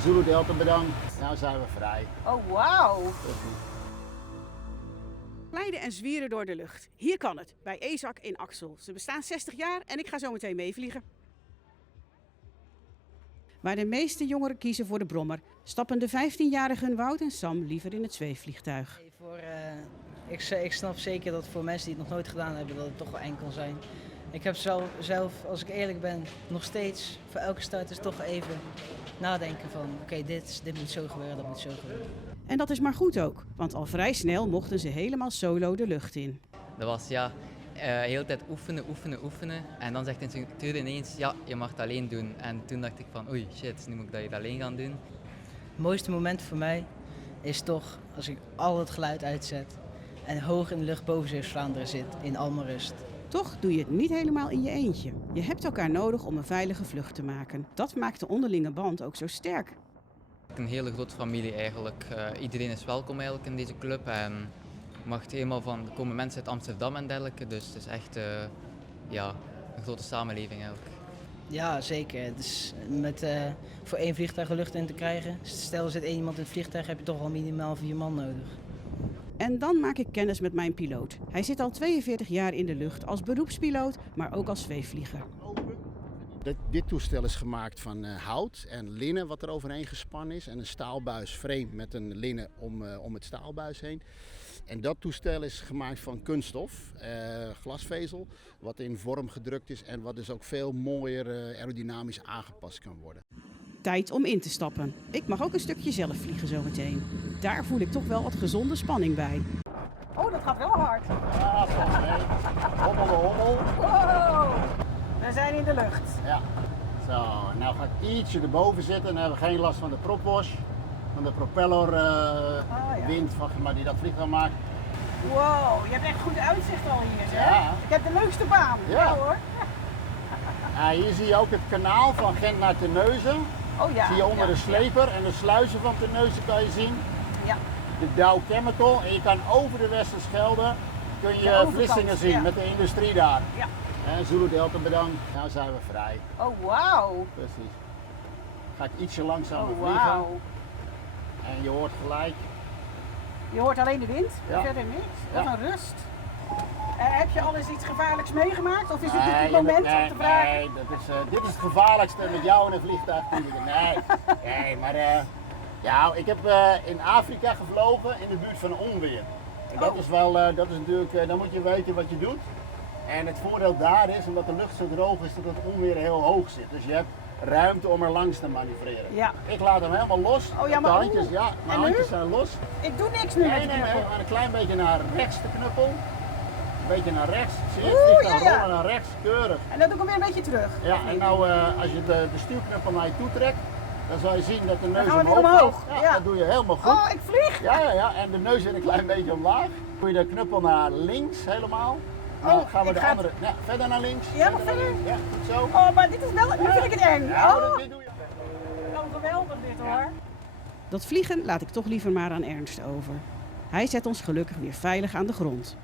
En Zulu Delta bedankt. Nou zijn we vrij. Oh, wauw. Glijden en zwieren door de lucht. Hier kan het, bij EZAC in Axel. Ze bestaan 60 jaar en ik ga zo meteen meevliegen. Waar de meeste jongeren kiezen voor de brommer, stappen de 15-jarigen Wout en Sam liever in het zweefvliegtuig. Ik snap zeker dat voor mensen die het nog nooit gedaan hebben, dat het toch wel eng kan zijn. Ik heb zelf, als ik eerlijk ben, nog steeds voor elke start is toch even nadenken van oké, dit moet zo gebeuren, dat moet zo gebeuren. En dat is maar goed ook, want al vrij snel mochten ze helemaal solo de lucht in. Dat was de hele tijd oefenen. En dan zegt de instructeur ineens, ja, je mag het alleen doen. En toen dacht ik van, oei, shit, nu moet ik dat alleen gaan doen. Het mooiste moment voor mij is toch als ik al het geluid uitzet en hoog in de lucht boven Zeeuws-Vlaanderen zit, in al mijn rust. Toch doe je het niet helemaal in je eentje. Je hebt elkaar nodig om een veilige vlucht te maken. Dat maakt de onderlinge band ook zo sterk. Een hele grote familie eigenlijk. Iedereen is welkom eigenlijk in deze club. En er komen mensen uit Amsterdam en dergelijke. Dus het is echt een grote samenleving eigenlijk. Ja, zeker. Dus voor 1 vliegtuig de lucht in te krijgen, stel er zit 1 iemand in het vliegtuig, heb je toch al minimaal 4 man nodig. En dan maak ik kennis met mijn piloot. Hij zit al 42 jaar in de lucht als beroepspiloot, maar ook als zweefvlieger. Dit toestel is gemaakt van hout en linnen wat er overheen gespannen is. En een staalbuisframe met een linnen om het staalbuis heen. En dat toestel is gemaakt van kunststof, glasvezel, wat in vorm gedrukt is en wat dus ook veel mooier aerodynamisch aangepast kan worden. Tijd om in te stappen. Ik mag ook een stukje zelf vliegen zometeen. Daar voel ik toch wel wat gezonde spanning bij. Oh, dat gaat wel hard. Ja, volgens mij. Hommel. Wow. We zijn in de lucht. Ja. Zo, nou ga ik ietsje erboven zitten. Dan hebben we geen last van de propwash, van de propellerwind die dat vliegtuig maakt. Wow, je hebt echt goed uitzicht al hier, zeg. Ja. Ik heb de leukste baan. Ja. Hoor. Hier zie je ook het kanaal van Gent naar Terneuzen. Oh ja. Zie je onder ja. de sleper en de sluizen van Terneuzen kan je zien. Ja. De Dow Chemical en je kan over de Westerschelde kun je overkant, Vlissingen zien met de industrie daar. Ja. En Zulu Delta bedankt, nou zijn we vrij. Oh, wauw. Precies. Ga ik ietsje langzamer Oh, vliegen wauw. en je hoort gelijk. Je hoort alleen de wind, Ja. verder niks. Ja. Wat een rust. Heb je al eens iets gevaarlijks meegemaakt? Of is dit het moment om te vragen? Nee, dit is het gevaarlijkste met jou in een vliegtuig. Nee, maar ik heb in Afrika gevlogen in de buurt van onweer. En dat is wel, dat is natuurlijk, dan moet je weten wat je doet. En het voordeel daar is, omdat de lucht zo droog is, dat het onweer heel hoog zit. Dus je hebt ruimte om er langs te manoeuvreren. Ja. Ik laat hem helemaal los. Oh ja, de maar handjes, hoe? ja, mijn En nu? handjes zijn los. Ik doe niks nu met Nee, de nee, knuppel. maar een klein beetje naar rechts de knuppel. Een beetje naar rechts. Zie je, Oeh, het vliegtuig ja, ja. rollen naar rechts, keurig. En dan doe ik hem weer een beetje terug. Ja, en nou als je de stuurknuppel naar je toe trekt, dan zal je zien dat de neus gaan we weer omhoog omhoog. gaat. Ja, Ja. dat doe je helemaal goed. Oh, ik vlieg! Ja, en de neus weer een klein beetje omlaag. Doe je de knuppel naar links helemaal. Dan gaan we ik de ga andere, verder naar links. Ja, nog naar verder? links. Ja, goed zo. Oh, maar dit is wel, nu vind ik het eng. Ja, Oh, dit doe je. geweldig dit hoor. Dat vliegen laat ik toch liever maar aan Ernst over. Hij zet ons gelukkig weer veilig aan de grond.